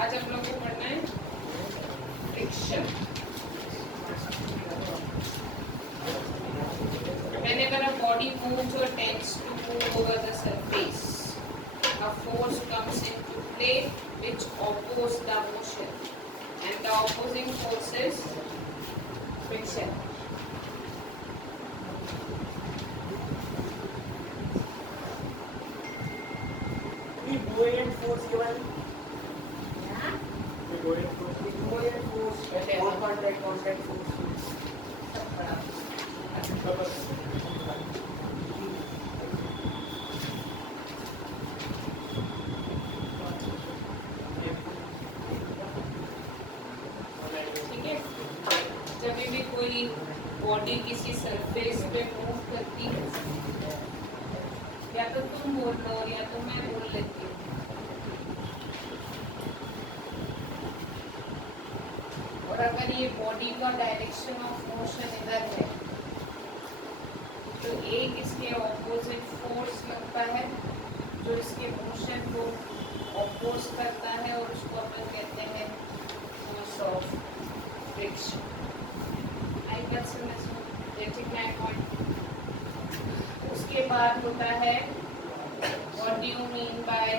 आज हम लोग को पढ़ना है friction. Whenever a body moves or tends to move over the surface, a force comes into play which opposes the motion, and the opposing force is friction. Buoyant force given. Buoyant force. Or contact force. ठीक है, जब भी कोई body किसी surface पे move करती है, या तो तुम बोल लो या तो मैं बोल लेती हूँ। और अगर ये बॉडी का डायरेक्शन ऑफ मोशन इधर है तो एक इसके ऑपोजिट फोर्स लगता है जो इसके मोशन को ऑपोज करता है और उसको अपन कहते हैं फोर्स ऑफ फ्रिक्शन। आई बात समझ में पॉइंट। उसके बाद होता है what do you mean by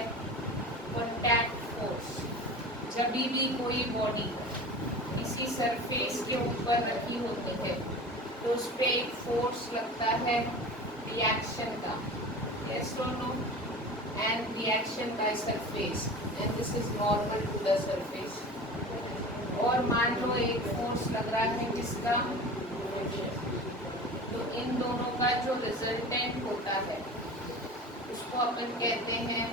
contact force. जब भी कोई बॉडी किसी सरफेस के ऊपर रखी होती है तो उस पर एक फोर्स लगता है रिएक्शन का, यस और no, and reaction by surface, and this is normal to the surface. और मान लो एक फोर्स लग रहा है जिसका, तो इन दोनों का जो रिजल्टेंट होता है उसको अपन कहते हैं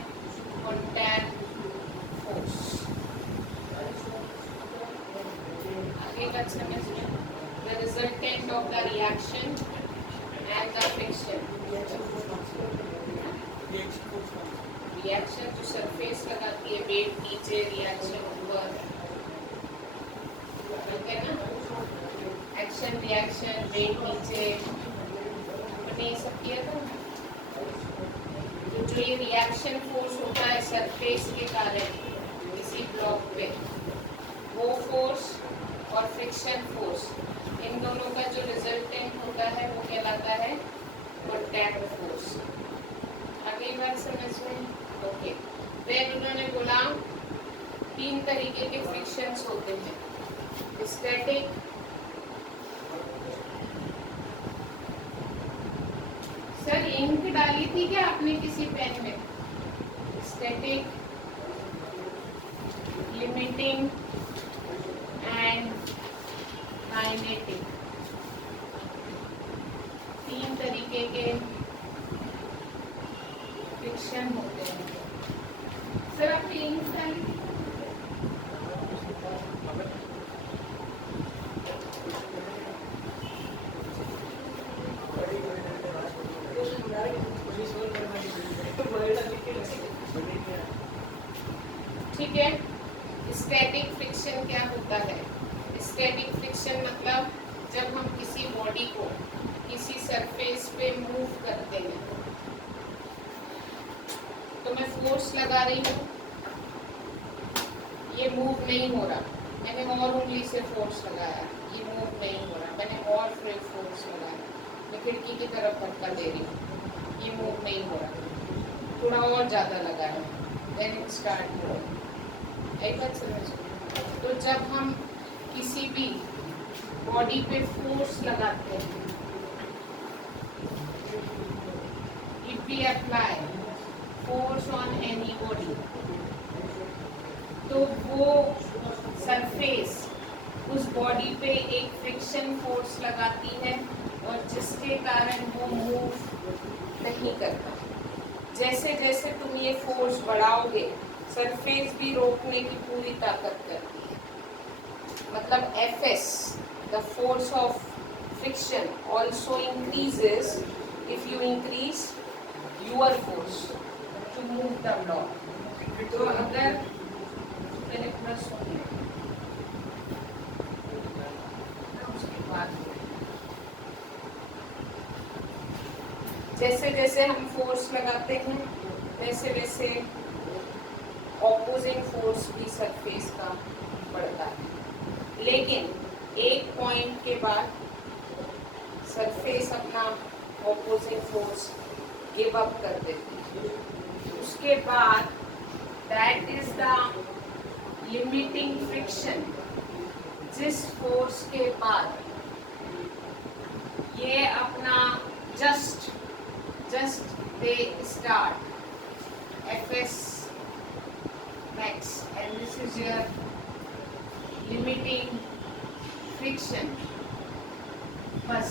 कॉन्टैक्ट फोर्स। आगे का समझ में, the resultant of the reaction and the friction. Reaction जो सरफेस लगाती है, वेट नीचे, रिएक्शन ऊपर, ठीक है ना। एक्शन रिएक्शन, वेट नीचे, अपने ये सब किया था। तो जो ये रिएक्शन फोर्स होता है सरफेस के कारण किसी ब्लॉक पे, वो फोर्स और फ्रिक्शन फोर्स, इन दोनों का जो रिजल्टेंट होता है वो कहलाता है कॉन्टैक्ट फोर्स। आगे बात समझ में? ओके। फिर उन्होंने बोला 3 तरीके के फ्रिक्शंस होते हैं। स्टैटिक, सर इंक डाली थी क्या आपने किसी पेन में? स्टैटिक, लिमिटिंग एंड काइनेटिक, 3 तरीके के फ्रिक्शन होते हैं। सर आपने इंक डाली थी? ठीक है। स्टैटिक फ्रिक्शन क्या होता है? स्टैटिक फ्रिक्शन मतलब जब हम किसी बॉडी को किसी सरफेस पे मूव करते हैं, तो मैं फोर्स लगा रही हूँ, ये मूव नहीं हो रहा, मैंने और उंगली से फोर्स लगाया, ये मूव नहीं हो रहा, मैंने और फिर फोर्स लगाया, मैं खिड़की की तरफ धक्का दे रही हूँ, ये मूव नहीं हो रहा, थोड़ा और ज़्यादा लगाया, देन इट स्टार्ट हो। एक बात समझो, तो जब हम किसी भी बॉडी पे फोर्स लगाते हैं, if we apply force on any body, तो वो सरफेस उस बॉडी पे एक फ्रिक्शन फोर्स लगाती है और जिसके कारण वो मूव नहीं करता। जैसे जैसे तुम ये फोर्स बढ़ाओगे, सरफेस भी रोकने की पूरी ताकत करती है। मतलब Fs, the force of friction, also increases if you increase your force to move the block. तो अगर मैंने पूरा सुन लिया, उसके बाद जैसे जैसे हम फोर्स लगाते हैं वैसे वैसे ऑपोजिंग फोर्स भी सरफेस का बढ़ता है, लेकिन एक पॉइंट के बाद सरफेस अपना ऑपोजिंग फोर्स गिव अप कर देती है। उसके बाद that is the limiting friction, जिस फोर्स के बाद ये अपना just they start Fs max and this is your limiting friction। बस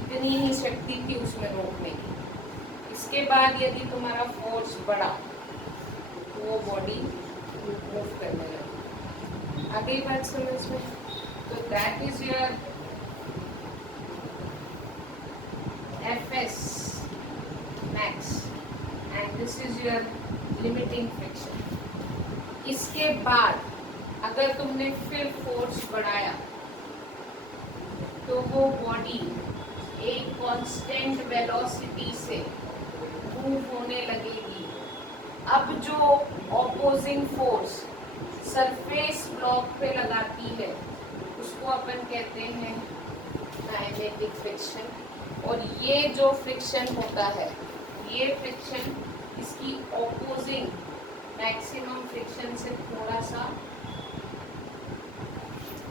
इतनी ही शक्ति थी उसमें रोकने की। इसके बाद यदि तुम्हारा फोर्स बढ़ा तो वो बॉडी मूव करने लगी। आगे बात समझ में? तो that is your Fs max and this is your limiting friction। इसके बाद अगर तुमने फिर फोर्स बढ़ाया तो वो बॉडी एक कांस्टेंट वेलोसिटी से मूव होने लगेगी। अब जो ऑपोजिंग फोर्स सरफेस ब्लॉक पे लगाती है उसको अपन कहते हैं काइनेटिक फ्रिक्शन। और ये जो फ्रिक्शन होता है, ये फ्रिक्शन इसकी ऑपोजिंग मैक्सिमम फ्रिक्शन से थोड़ा सा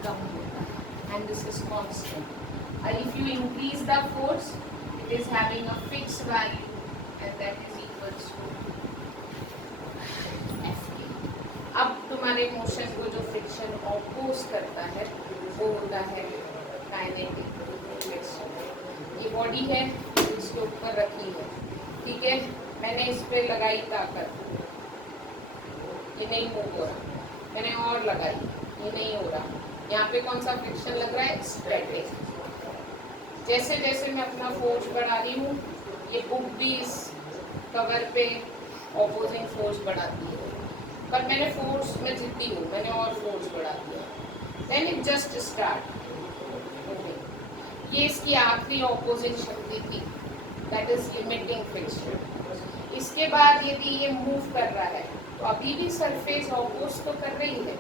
कम होता है and this is constant. if you increase the force, it is having a fixed value and that is equals to Fk। अब तुम्हारे मोशन को जो फ्रिक्शन ऑपोज करता है वो होता है काइनेटिक फ्रिक्शन। ये बॉडी है, इसके ऊपर रखी है, ठीक है, मैंने इस पे लगाई ताकत, ये नहीं मूव हो रहा, मैंने और लगाई, ये नहीं हो रहा। यहाँ पे कौन सा फ्रिक्शन लग रहा है? स्टैटिक। जैसे जैसे मैं अपना फोर्स बढ़ा रही हूँ, ये बुक भी इस कवर पे ऑपोजिंग फोर्स बढ़ाती है, पर मैंने फोर्स में जीती हूँ, मैंने और फोर्स बढ़ा दिया, देन इट जस्ट स्टार्ट। ये इसकी आखिरी ऑपोजिंग शक्ति थी, दैट इज लिमिटिंग फ्रिक्शन। इसके बाद यदि ये मूव कर रहा है तो अभी भी सरफेस ऑपोज तो कर रही है,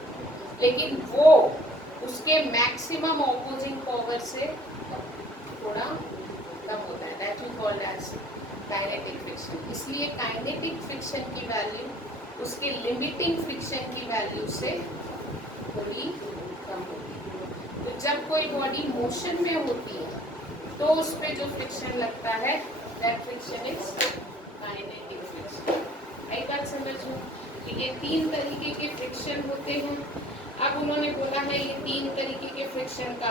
लेकिन वो उसके मैक्सिमम ऑपोजिंग पावर से थोड़ा कम होता है, that we called as kinetic friction. इसलिए काइनेटिक फ्रिक्शन की वैल्यू उसके लिमिटिंग फ्रिक्शन की वैल्यू से थोड़ी कम होती है। तो जब कोई बॉडी मोशन में होती है तो उस पे जो फ्रिक्शन लगता है that friction is kinetic friction. एक बात समझो कि ये तीन तरीके के फ्रिक्शन होते हैं। अब उन्होंने बोला है ये तीन तरीके के फ्रिक्शन का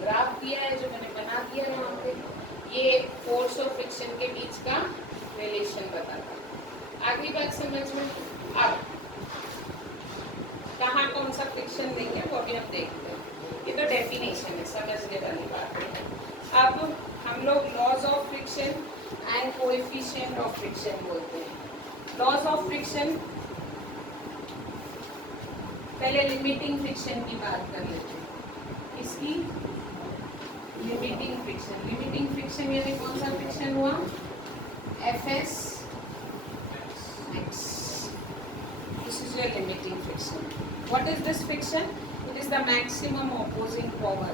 ग्राफ दिया है जो मैंने बना दिया है वहाँ पे, ये फोर्स और फ्रिक्शन के बीच का रिलेशन बताता है। आखिरी बात समझ में? अब कहाँ कौन सा फ्रिक्शन देंगे वो अभी हम देखते हैं, ये तो डेफिनेशन है, समझने वाली बात है। अब हम लोग laws of friction and coefficient of friction बोलते हैं। लॉज ऑफ फ्रिक्शन, पहले लिमिटिंग फ्रिक्शन की बात कर लेते हैं। इसकी लिमिटिंग फ्रिक्शन, लिमिटिंग फ्रिक्शन यानी कौन सा फ्रिक्शन हुआ? Fs max। This is your limiting friction। What is this friction? It is the maximum opposing power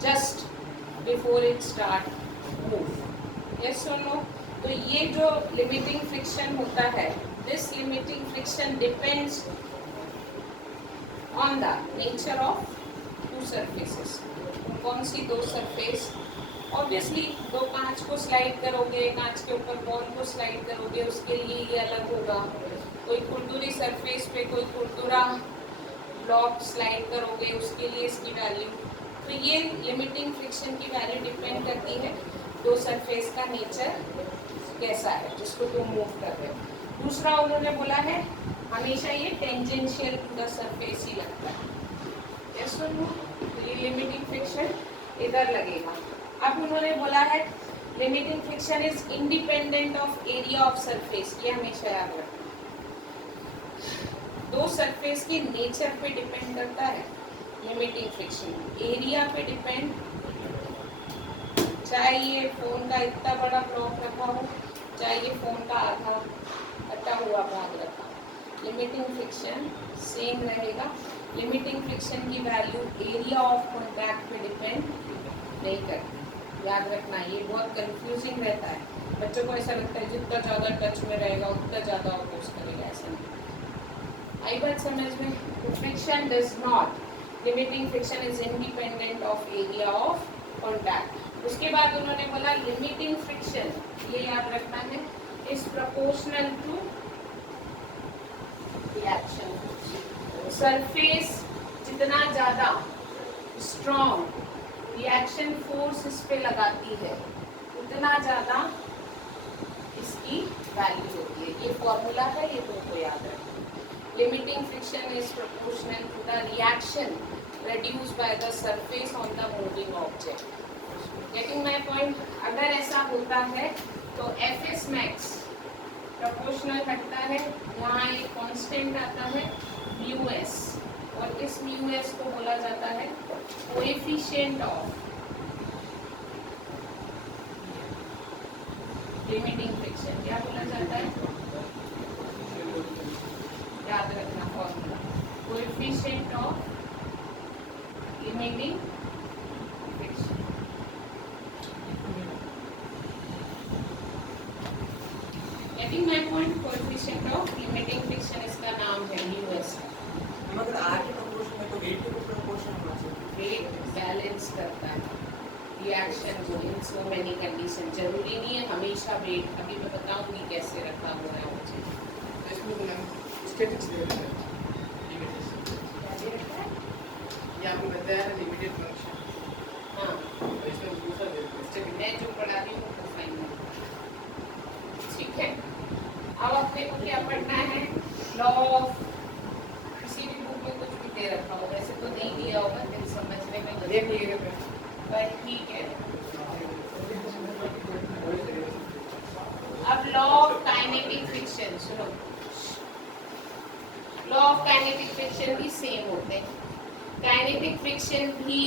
just before it start move। Yes or no? तो ये जो limiting friction होता है, this limiting friction depends on the nature of two surfaces। कौन सी दो surface? Obviously दो कांच को स्लाइड करोगे, कांच के ऊपर बॉल को स्लाइड करोगे, उसके लिए ये अलग होगा। कोई खुरदुरी सरफेस पे कोई खुरदुरा ब्लॉक स्लाइड करोगे, उसके लिए इसकी वैल्यू। तो ये लिमिटिंग फ्रिक्शन की वैल्यू डिपेंड करती है दो सरफेस का नेचर कैसा है जिसको तुम मूव कर रहे हो। दूसरा उन्होंने बोला है हमेशा ये टेंजेंशियल टू द सरफेस ही लगता है। यस और नो? तो ये लिमिटिंग फ्रिक्शन इधर लगेगा। अब उन्होंने बोला है limiting friction is independent of area of surface. ये हमेशा याद रखना, दो सरफेस के नेचर पे डिपेंड करता है लिमिटिंग फ्रिक्शन। एरिया पे डिपेंड, चाहे ये फोन का इतना बड़ा ब्लॉक रखा हो, चाहे ये फोन का आधा कटा हुआ भाग रखा। लिमिटिंग फ्रिक्शन सेम रहेगा। लिमिटिंग फ्रिक्शन की वैल्यू एरिया ऑफ कॉन्टैक्ट पे डिपेंड नहीं करती, याद रखना। ये बहुत कंफ्यूजिंग रहता है, बच्चों को ऐसा लगता है जितना ज़्यादा टच में रहेगा उतना ज़्यादा अपोज करेगा, ऐसा नहीं। आई बात समझ में? Friction does not, limiting friction is independent of area of contact. उसके बाद उन्होंने बोला लिमिटिंग फ्रिक्शन, ये याद रखना है, is proportional to reaction. Surface जितना ज्यादा स्ट्रॉन्ग रिएक्शन फोर्स इस पे लगाती है उतना ज्यादा इसकी वैल्यू होती है। ये फॉर्मूला है, ये तुमको याद रखना। Limiting friction is proportional to the reaction produced by the surface on the moving object. Getting my point? अगर ऐसा होता है तो Fs max प्रोपोर्शनल हटता है, यहाँ एक कांस्टेंट आता है μs, और इस μs को बोला जाता है कोएफिशिएंट ऑफ लिमिटिंग फ्रिक्शन। क्या बोला जाता है? याद रखना formula, coefficient of limiting friction. Getting my point? Coefficient of limiting friction इसका नाम है μs। मगर आर के प्रोपोर्शन में तो वेट के प्रोपोर्शन होना चाहिए। वेट बैलेंस करता है रिएक्शन को इन सो मेनी कंडीशन। जरूरी नहीं है हमेशा वेट, अभी मैं बताऊंगी कैसे रखा हुआ है मुझे। इसमें तो मैम स्टैटिक्स दे रहे हैं, ये आपको बताया है लिमिटेड फंक्शन। हाँ, इसमें दूसरा दे रहे हैं स्टैटिक। मैं जो पढ़ा रही हूँ वो फाइनल, ठीक है। अब अपने को क्या पढ़ना है? लॉ ऑफ, किसी भी बुक में कुछ भी दे रखा हो, वैसे तो नहीं दिया होगा, फिर समझने में देख लीजिएगा पर ठीक है। अब लॉ ऑफ काइनेटिक फ्रिक्शन सुनो। लॉ ऑफ काइनेटिक फ्रिक्शन भी सेम होते हैं। काइनेटिक फ्रिक्शन भी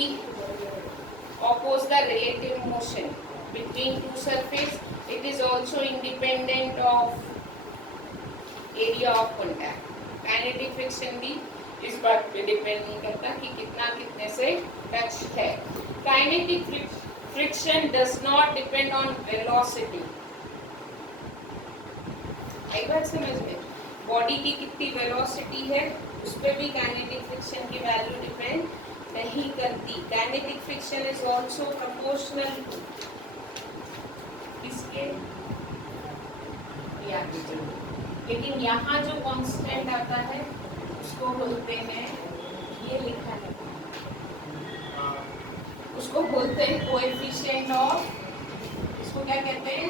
oppose the relative motion between two surface. It is also independent of area of contact. Kinetic friction भी इस बात पे डिपेंड नहीं करता कि कितना कितने से टच है। Kinetic friction does not depend on velocity. एक बात समझ में, बॉडी की कितनी वेलोसिटी है उस पर भी काइनेटिक फ्रिक्शन की वैल्यू डिपेंड नहीं करती। Kinetic friction is also proportional to इसके रिएक्शन। लेकिन यहाँ जो कांस्टेंट आता है उसको बोलते हैं, ये लिखा है, उसको बोलते हैं कोएफिशिएंट ऑफ, इसको क्या कहते हैं?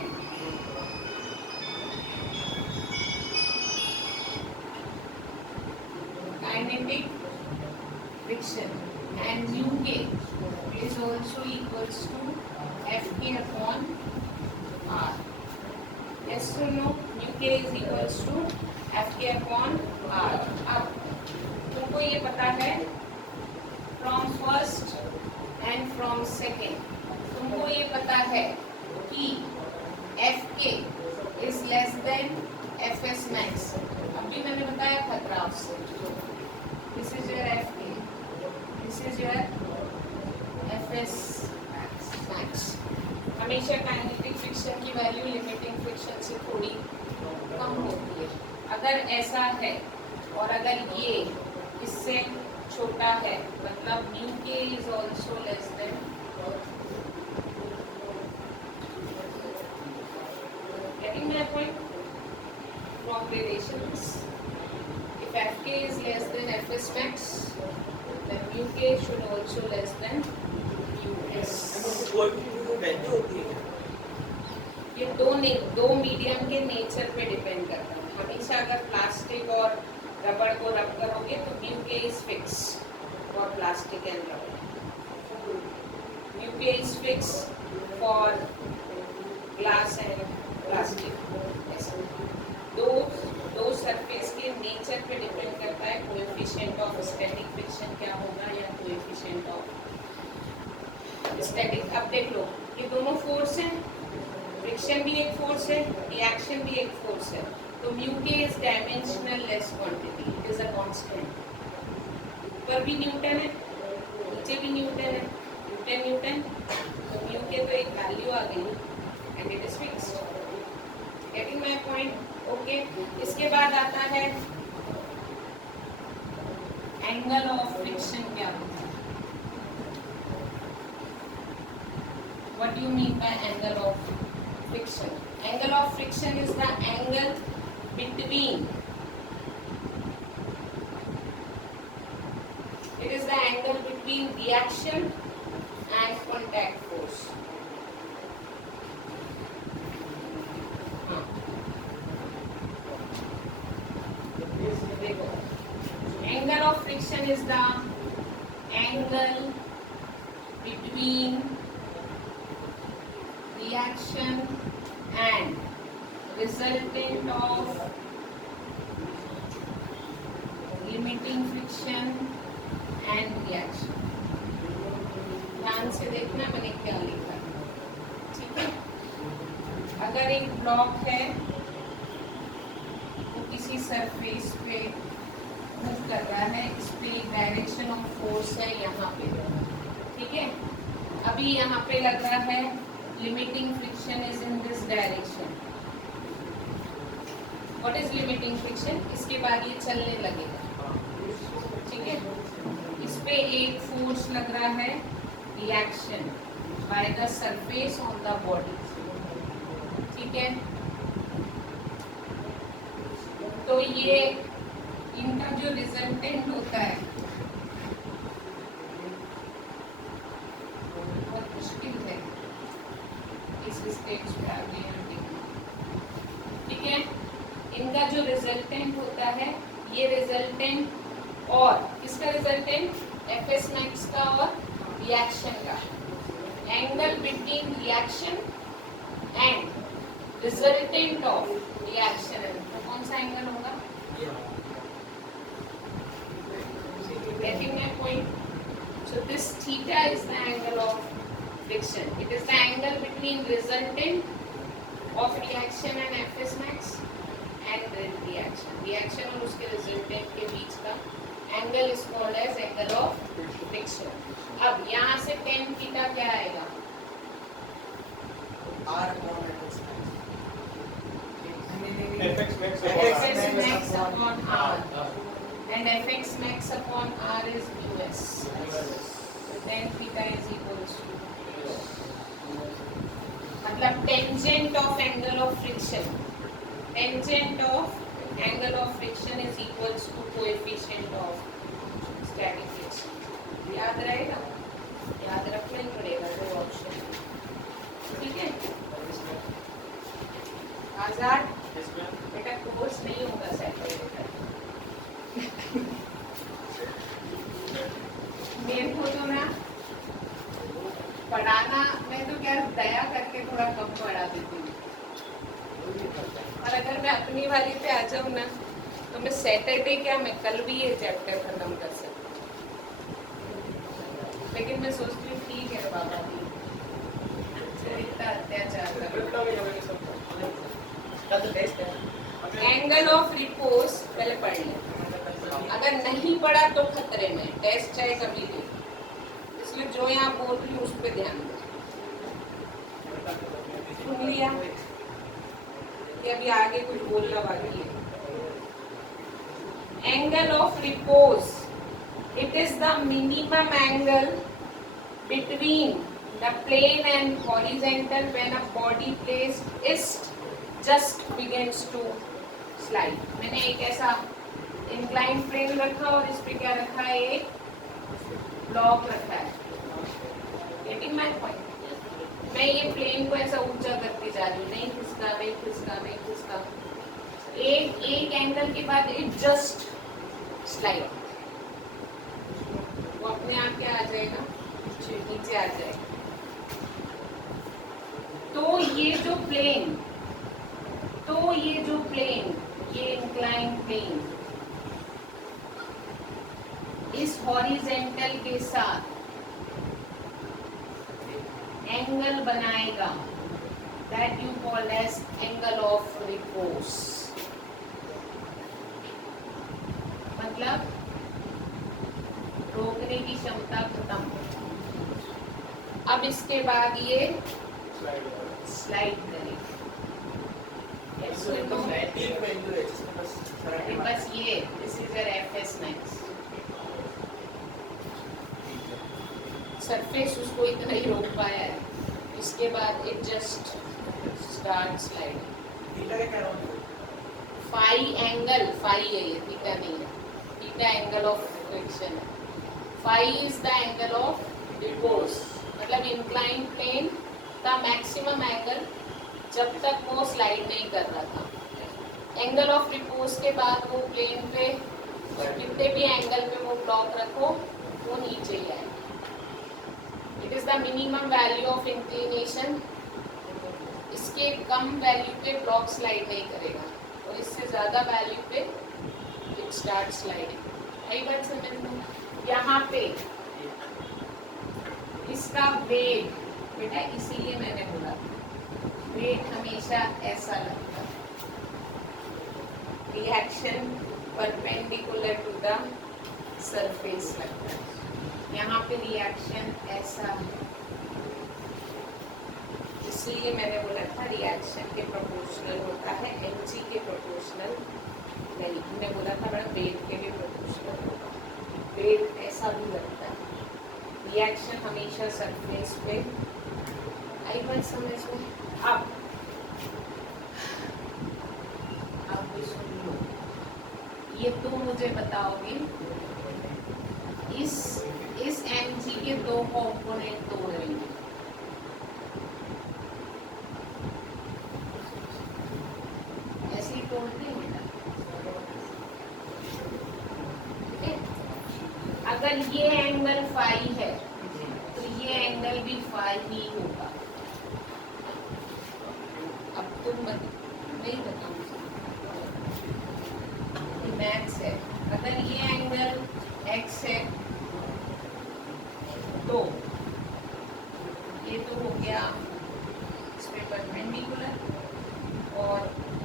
Kinetic friction. And Uk is also equals to Fk upon R. Yes or no? Uk is equals to Fk upon R. अब तुमको ये पता है from first and from second, तुमको ये पता है कि Fk is less than Fs max। अभी मैंने बताया था ग्राफ से, this is your Fk, this is your Fs max। हमेशा काइनेटिक फ्रिक्शन की वैल्यू लिमिटिंग फ्रिक्शन से थोड़ी कम होती है। अगर ऐसा है और अगर ये इससे छोटा है, मतलब म्यू के is also less than, getting my point? From relations, if Fk is less than Fs max, then mu k should also less than Us। कोई भी वैल्यू होती है। ये दो मीडियम के नेचर पे डिपेंड करता है। हमेशा अगर प्लास्टिक और रबड़ को रब करोगे तो म्यू के is fix for plastic and रबड़, म्यू के is fix for glass and plastic. ऐसा दो सरफेस के नेचर पे डिपेंड करता है कोएफिशिएंट ऑफ स्टैटिक फ्रिक्शन क्या होगा या कोएफिशिएंट ऑफ स्टैटिक। अब देख लो, ये दोनों फोर्स हैं, फ्रिक्शन भी एक फोर्स है, रिएक्शन भी एक फोर्स है। तो म्यू के is dimensional less quantity, it is a constant. ऊपर भी न्यूटन है, नीचे भी न्यूटन है, न्यूटन न्यूटन, तो म्यू के तो एक वैल्यू आ गई and it is fixed. Getting my point? Okay. इसके बाद आता है एंगल ऑफ फ्रिक्शन। क्या होता है? What do you mean by angle of friction? Angle of friction is the angle between, it is the angle between reaction and contact force. देखो, angle of friction is the angle between reaction and resultant of limiting friction and reaction. ध्यान से देखना मैंने क्या लिखा, ठीक है? अगर एक ब्लॉक है वो किसी सरफेस पे मूव कर रहा है, इस पे एक डायरेक्शन ऑफ फोर्स है यहाँ पे, ठीक है? अभी यहाँ पे लग रहा है limiting friction is in this direction. What is limiting friction? इसके बाद ये चलने लगेगा, ठीक है? इस पे एक फोर्स लग रहा है, reaction by the surface on the body, ठीक है? तो ये इनका जो रिजल्टेंट होता है बहुत मुश्किल है इस स्टेज पे आगे आने की, ठीक है? इनका जो रिजल्टेंट होता है, ये रिजल्टेंट और किसका रिजल्टेंट? एफएस मैक्स का और रिएक्शन का। Angle between reaction and resultant of reaction, तो कौन सा एंगल होगा? Getting my point? So this theta is the angle of friction. It is the angle between resultant of reaction and fs max and reaction और उसके resultant के बीच का angle is called as angle of friction. अब यहाँ से tan theta क्या आएगा? fx max fx max upon r and fx max upon r is us. So tan theta is equals to, मतलब tangent of angle of friction, tangent of angle of friction is equals to coefficient of static friction। याद रहेगा? याद रखना ही पड़ेगा दो option, ठीक है? आजाद बेटा कोर्स नहीं होगा सेपरेट, मेरे को तो ना पढ़ाना, मैं तो क्या दया करके थोड़ा कम पढ़ा देती हूँ, और अगर मैं अपनी वाली पे आ जाऊँ ना तो मैं सैटरडे क्या, मैं कल भी ये चैप्टर खत्म कर सकती हूँ। लेकिन मैं सोचती हूँ ठीक है बाबा जी, इतना अत्याचार एंगल ऑफ रिपोज पहले पढ़ लें, अगर नहीं पढ़ा तो खतरे में, टेस्ट चाहे कभी दे, इसलिए जो यहाँ बोल रही हूँ उस पर ध्यान दो। सुन लिया कि अभी आगे कुछ बोलना बाकी है? Angle of repose, it is the minimum angle between the plane and horizontal when a body placed east just begins to slide. मैंने एक ऐसा इंक्लाइन प्लेन रखा और इस पे क्या रखा है? एक ब्लॉक रखा है। Getting my point? मैं ये प्लेन को ऐसा ऊंचा करते जा रही हूँ, नहीं खिसका, नहीं खिसका, नहीं खिसका, एक एंगल के बाद इट जस्ट स्लाइड, वो अपने आप क्या आ जाएगा? नीचे आ जाएगा। तो ये जो प्लेन, ये इंक्लाइन प्लेन इस हॉरिजॉन्टल के साथ एंगल बनाएगा, that you call as angle of repose। मतलब रोकने की क्षमता खत्म। अब इसके बाद ये स्लाइड करें। इसको एकदम पीक वैल्यू है जिसमें बस अरे बस ये this is your FS max. Surface उसको इतना ही रोक पाया है, इसके बाद it just start sliding. Theta का क्या रोल है? फाई एंगल, फाई है ये, थीटा नहीं है, थीटा एंगल ऑफ फ्रिक्शन है। Phi is the angle of repose, मतलब इंक्लाइन प्लेन का मैक्सिमम एंगल जब तक वो स्लाइड नहीं कर रहा था। एंगल ऑफ रिपोज के बाद वो प्लेन पे कितने भी एंगल पे वो ब्लॉक रखो वो नीचे ही आएगा। It is the minimum value of inclination. इसके कम वैल्यू पे ब्लॉक स्लाइड नहीं करेगा और इससे ज्यादा वैल्यू पे इट स्टार्ट स्लाइडिंग। कई बार समझ में यहाँ पे इसका वेट, बेटा इसीलिए मैंने बोला वेट हमेशा ऐसा लगता है, reaction perpendicular to the surface लगता है। यहाँ पे रिएक्शन ऐसा है, इसलिए मैंने बोला था रिएक्शन के प्रोपोर्शनल होता है, एमजी के प्रोपोर्शनल नहीं। मैंने बोला था बड़ा वेट के लिए प्रोपोर्शनल होगा। वेट ऐसा भी लगता है, रिएक्शन हमेशा सरफेस पे। आई बात समझ में? अब भी सुन लो, ये तुम मुझे बताओगे इस एमजी के दो कंपोनेंट तोड़ रहेंगे। ऐसे ही तोड़ते हैं ना। ठीक है? अगर ये एंगल फाई है तो ये एंगल भी फाई ही होगा। अब तुम नहीं बताऊंगी, मैथ्स है। अगर ये एंगल एक्स है तो ये तो हो गया इस पे परपेंडिकुलर और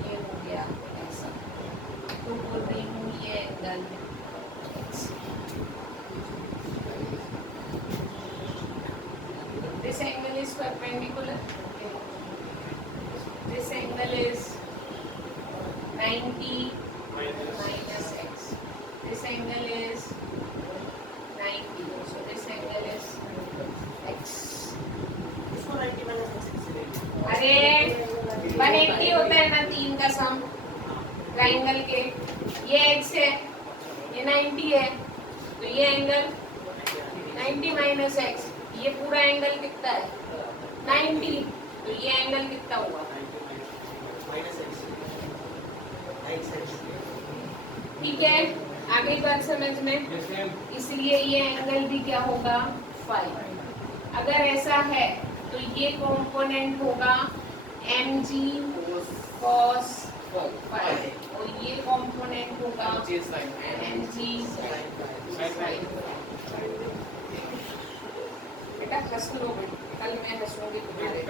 ये हो गया ऐसा, तो बोल रही हूँ ये angle x. This angle is perpendicular, this angle is 90 minus x. This angle is 90. So this angle is x. इसको 90 माइनस x से लेंगे। अरे 180 होता है ना, 3 का सम ट्राइंगल के। ये x है, ये 90 है, तो ये एंगल 90 माइनस x। ये पूरा एंगल कितना है? 90, तो ये एंगल कितना हुआ? Minus x। ठीक है, आगे बात समझ में? इसलिए ये एंगल भी क्या होगा? फाई। अगर ऐसा है तो ये कंपोनेंट होगा mg cos फाई और ये कंपोनेंट होगा mg sin। बेटा हंस लो, कल मैं हंसूंगी तुम्हारे।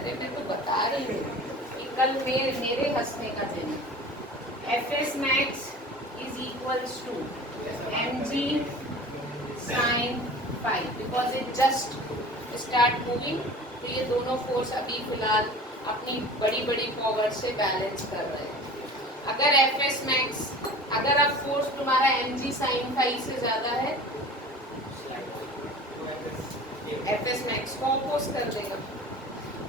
अरे मैं तो बता रही हूँ कि कल मेरे हंसने का दिन है। Fs max is equals to mg sin phi because it just start moving। तो ये दोनों फोर्स अभी फिलहाल अपनी बड़ी बड़ी पावर से बैलेंस कर रहे हैं। अगर Fs max, अगर अब फोर्स तुम्हारा mg sin phi से ज्यादा है, Fs max को अपोज कर देगा।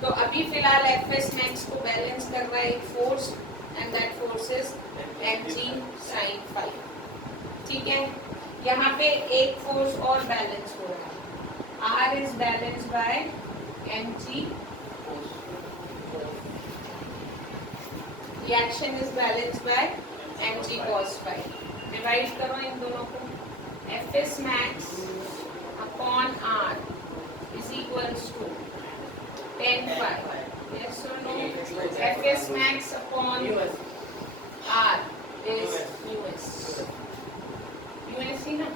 तो अभी फिलहाल Fs max को बैलेंस कर रहा है एक force, and that force is mg sin phi। ठीक है, यहाँ पे एक फोर्स और बैलेंस हो रहा है, R is balanced by mg, reaction is balanced by mg cos phi। Divide करो इन दोनों को, Fs max upon R is equals to 10 phi। Yes or no? Fs max upon R is US. US ही ना?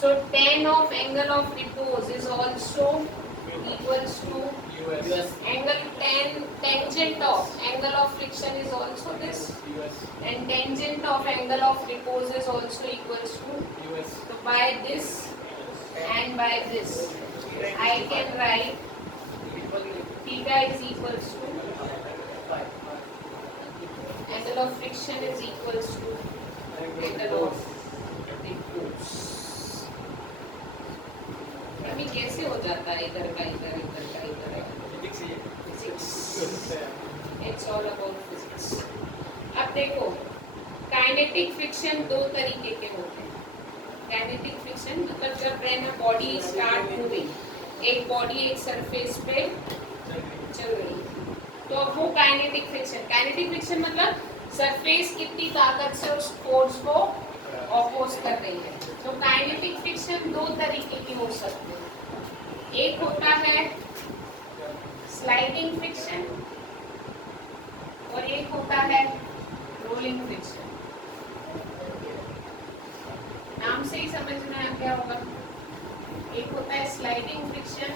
So tan of angle of repose is also equals to US. angle tangent tangent of angle of friction is also this, and tangent of angle of repose is also equals to, so by this and by this I can write theta is equals to angle of friction is equals to angle of repose. अभी कैसे हो जाता है इधर का इधर इधर का इधर, physics, it's all about physics. अब देखो काइनेटिक फ्रिक्शन दो तरीके के होते हैं. काइनेटिक फ्रिक्शन मतलब जब when a body start moving, एक बॉडी एक सरफेस पे चल रही है, तो अब वो काइनेटिक फ्रिक्शन. काइनेटिक फ्रिक्शन मतलब सरफेस कितनी ताकत से उस फोर्स को ऑपोज कर रही है. तो काइनेटिक फ्रिक्शन दो तरीके की हो सकती है. एक होता है स्लाइडिंग फ्रिक्शन और एक होता है रोलिंग फ्रिक्शन. नाम से ही समझना है क्या होगा. एक होता है स्लाइडिंग फ्रिक्शन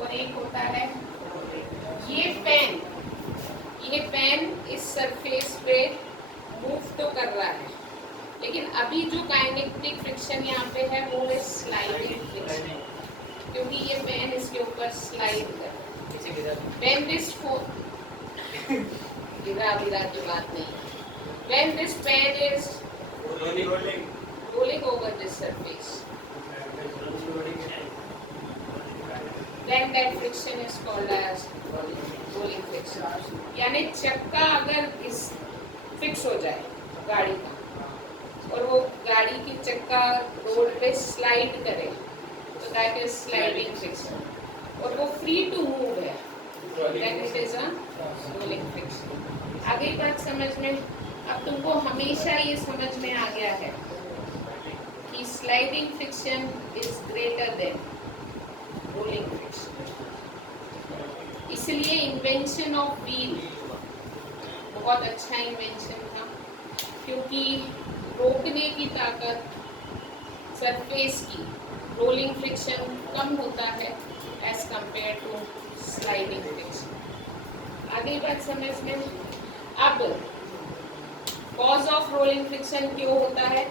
और एक होता है ये पेन इस सरफेस पे मूव तो कर रहा है, लेकिन अभी जो काइनेटिक फ्रिक्शन यहाँ पे है वो है स्लाइडिंग फ्रिक्शन, क्योंकि ये पेन इसके ऊपर स्लाइड कर रहा है. When this गिरा की बात नहीं. When this pen is rolling over this surface, then that friction is called as rolling friction. यानी चक्का अगर इस फिक्स हो जाए गाड़ी का और वो गाड़ी की चक्का रोड पे स्लाइड करे, तो दैट इज स्लाइडिंग फ्रिक्शन. और वो फ्री टू मूव है, that it is a rolling friction. आगे बात समझ में. अब तुमको हमेशा ये समझ में आ गया है कि sliding friction is greater than rolling friction. इसलिए इन्वेंशन ऑफ व्हील बहुत अच्छा इन्वेंशन था, क्योंकि रोकने की ताकत सरफेस की रोलिंग फ्रिक्शन कम होता है as compare to sliding friction. आगे बात समझ में. अब कॉज ऑफ रोलिंग फ्रिक्शन क्यों होता है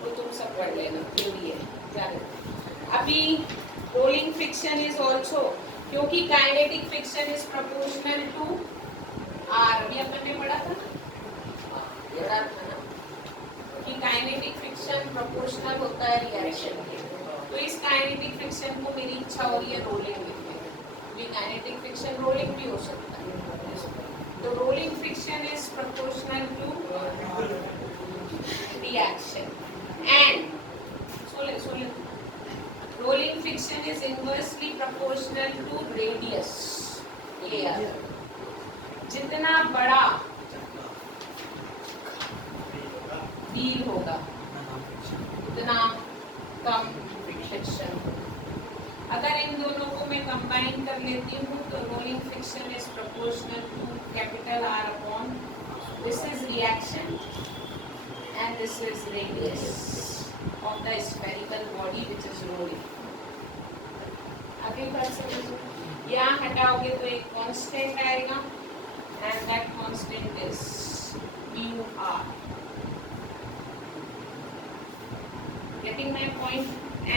वो तुम सब पढ़ लेना, क्यों है जाने. अभी रोलिंग फ्रिक्शन इज ऑल्सो, क्योंकि kinetic friction is proportional to R. अभी अपन ने पढ़ा था ना कि काइनेटिक फ्रिक्शन प्रोपोर्शनल होता है रिएक्शन के. तो इस काइनेटिक फ्रिक्शन को मेरी इच्छा हो रही है रोलिंग लिखने की, क्योंकि काइनेटिक फ्रिक्शन रोलिंग भी हो सकता है. तो rolling friction is proportional to reaction and sole rolling friction is inversely proportional to radius AR. जितना बड़ा व्हील होगा उतना कम फ्रिक्शन. अगर इन दोनों को मैं कंबाइन कर लेती हूँ तो rolling friction is proportional to capital R upon this is reaction and this is radius of the spherical body which is rolling. आगे बात समझो. यहाँ हटाओगे तो एक कांस्टेंट आएगा and that constant is mu r. Getting my point?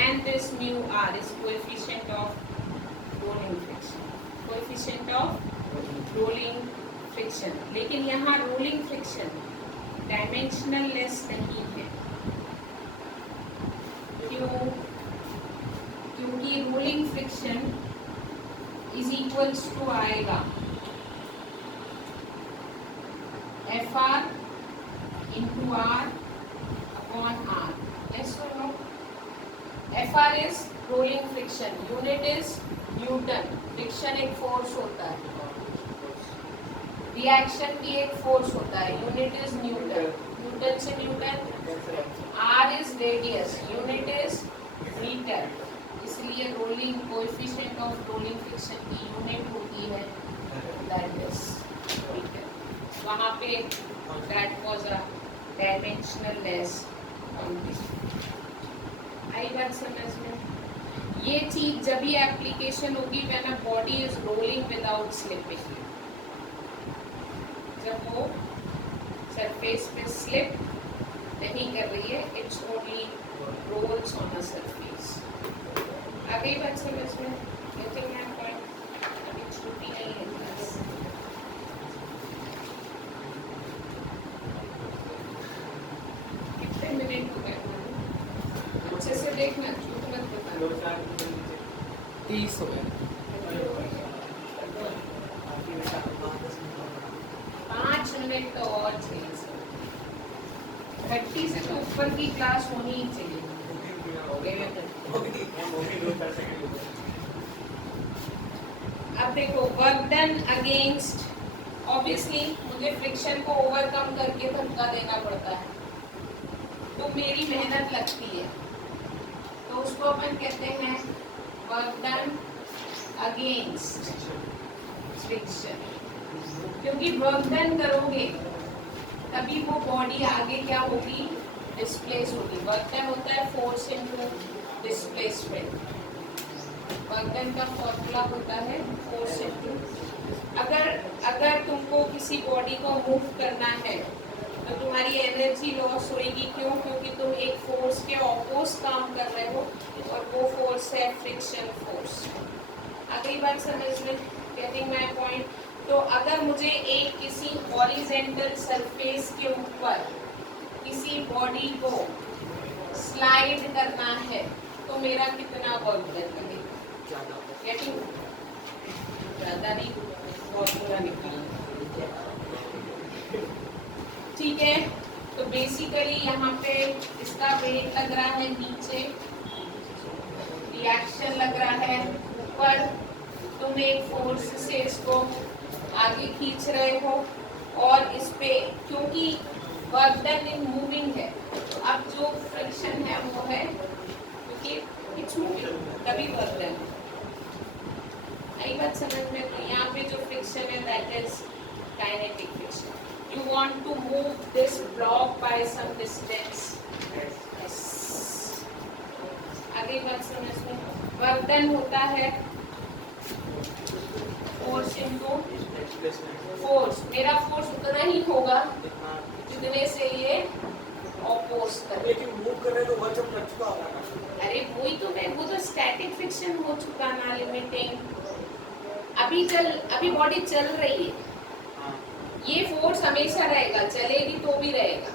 And this mu r is coefficient of rolling friction. Coefficient of rolling friction. लेकिन यहाँ rolling friction dimensionless नहीं है. क्योंकि rolling friction is equals to आएगा F R into R upon R. Yes और no. F R is rolling friction, unit is Newton. Friction एक force होता है, रिएक्शन भी एक फोर्स होता है, यूनिट इज न्यूटन. न्यूटन से Newton. R is radius, unit is meter. इसलिए rolling coefficient of rolling friction की यूनिट होती है that is meter. वहाँ पे that was a dimensionless quantity. आई बात समझ में. ये चीज जब भी एप्लीकेशन होगी when a body is rolling without slipping. जब वो सरफेस पे स्लिप नहीं कर रही है, it's only rolls on a surface. आ गई बात समझ में? लेकिन मैं अभी छुट्टी नहीं है क्लास। कितने मिनट हो गए? अच्छे से देखना, झूठ मत बताना। 30 हो गए। 5 मिनट तो और चाहिए। 30 से तो ऊपर की क्लास होनी ही चाहिए। अब देखो, वर्क डन अगेंस्ट, ऑब्वियसली मुझे फ्रिक्शन को ओवरकम करके धक्का देना पड़ता है, तो मेरी मेहनत लगती है, तो उसको अपन कहते हैं वर्क डन अगेंस्ट फ्रिक्शन। क्योंकि वर्क डन करोगे तभी वो बॉडी आगे क्या होगी, डिस्प्लेस होगी। वर्क डन होता है force into displacement. Work done का फॉर्मूला होता है फोर्स इनटू, अगर तुमको किसी बॉडी को मूव करना है तो तुम्हारी एनर्जी लॉस होगी। क्यों? क्योंकि तुम एक फोर्स के ऑपोज काम कर रहे हो, और वो फोर्स है फ्रिक्शन फोर्स। अगली बात समझ में? Getting my point? तो अगर मुझे एक किसी हॉरिजेंटल सरफेस के ऊपर किसी बॉडी को स्लाइड करना है तो मेरा कितना वर्क डन लगेगा? गेटिंग? ज़्यादा नहीं, फॉर्मूला निकालना। ठीक है, तो बेसिकली यहाँ पे इसका वेट लग रहा है नीचे, रिएक्शन लग रहा है ऊपर, तुम एक फोर्स से इसको आगे खींच रहे हो, और इस पे क्योंकि वर्क डन इन मूविंग है, तो अब जो फ्रिक्शन है वो है क्योंकि इट्स मूविंग, तभी वर्क डन। आई बात समझ में? तो यहाँ पे जो फ्रिक्शन है that is kinetic friction. You want to move this block by some distance. आगे बात समझ में? वर्क डन होता है फोर्स इनटू फोर्स। मेरा फोर्स उतना ही होगा जितने से ये ऑपोज कर। लेकिन मूव कर रहे तो वर्क जब कर चुका होगा ना। अरे वो तो स्टैटिक फ्रिक्शन हो चुका ना, लिमिटिंग। अभी बॉडी चल रही है, ये फोर्स हमेशा रहेगा, चलेगी तो भी रहेगा।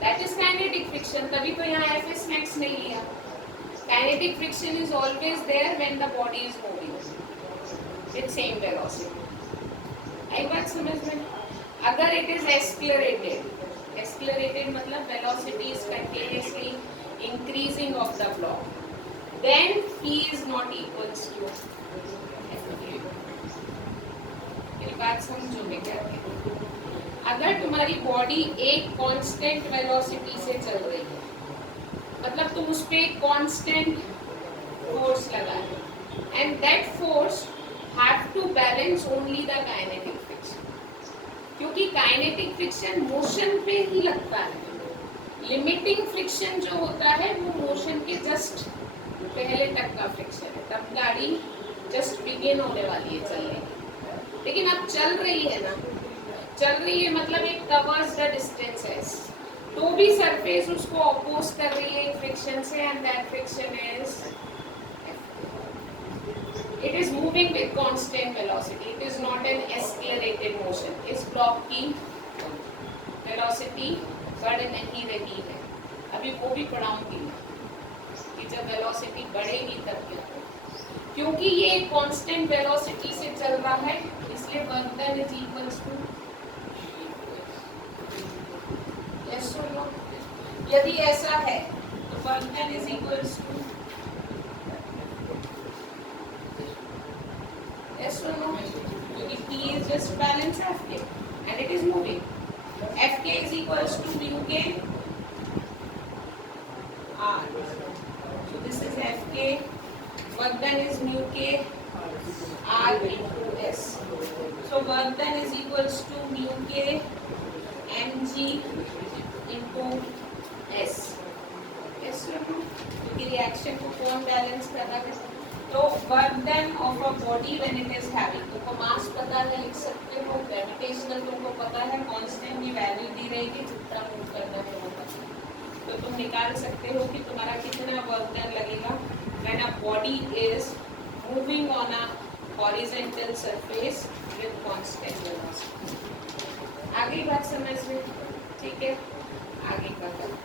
That is kinetic friction. तभी तो यहाँ एफएस मैक्स नहीं लिया। Kinetic friction is always there when the body is moving with same velocity. आई बात समझ में? अगर इट इज एक्सलरेटेड मतलब velocity is continuously increasing of the block, then p is not equals to. ये बात समझो मैं क्या कहती हूँ? अगर तुम्हारी बॉडी एक कांस्टेंट वेलोसिटी से चल रही है, मतलब तुम उस पे कांस्टेंट फोर्स लगा है, and that force have to balance only the kinetic friction, क्योंकि काइनेटिक फ्रिक्शन मोशन पे ही लगता है। लिमिटिंग फ्रिक्शन जो होता है वो मोशन के जस्ट पहले तक का फ्रिक्शन है, तब गाड़ी जस्ट बिगिन होने वाली है चलने। लेकिन अब चल रही है ना, चल रही है मतलब एक कवर्स द डिस्टेंस है, तो भी सरफेस उसको अपोज कर रही है फ्रिक्शन से, and that friction is it is moving with constant velocity. It is not an accelerated motion. इस ब्लॉक की वेलोसिटी बढ़ नहीं रही है। अभी वो भी पढ़ाऊंगी मैं कि जब वेलोसिटी बढ़ेगी तब क्या होगा। क्योंकि ये एक कांस्टेंट वेलोसिटी से चल रहा है, इसलिए work done is equals to, yes और नो? यदि ऐसा है तो work done is equals to, yes or no? If T is just balance Fk and it is moving, Fk is equals to mu k r. So this is Fk. Work done is mu k r into s. So work done is equals to mu k mg into s. Yes or no? क्योंकि reaction को कौन balance कर रहा है? तो work done of a body when it is having, तुमको मास पता है, लिख सकते हो। ग्रेविटेशनल तुमको रहेगी जितना मूव करना है वो करना। तो तुम निकाल सकते हो कि तुम्हारा कितना वर्क डन लगेगा when a body is moving on a horizontal surface with constant velocity. आगे बात समझ में, ठीक है, आगे का कल।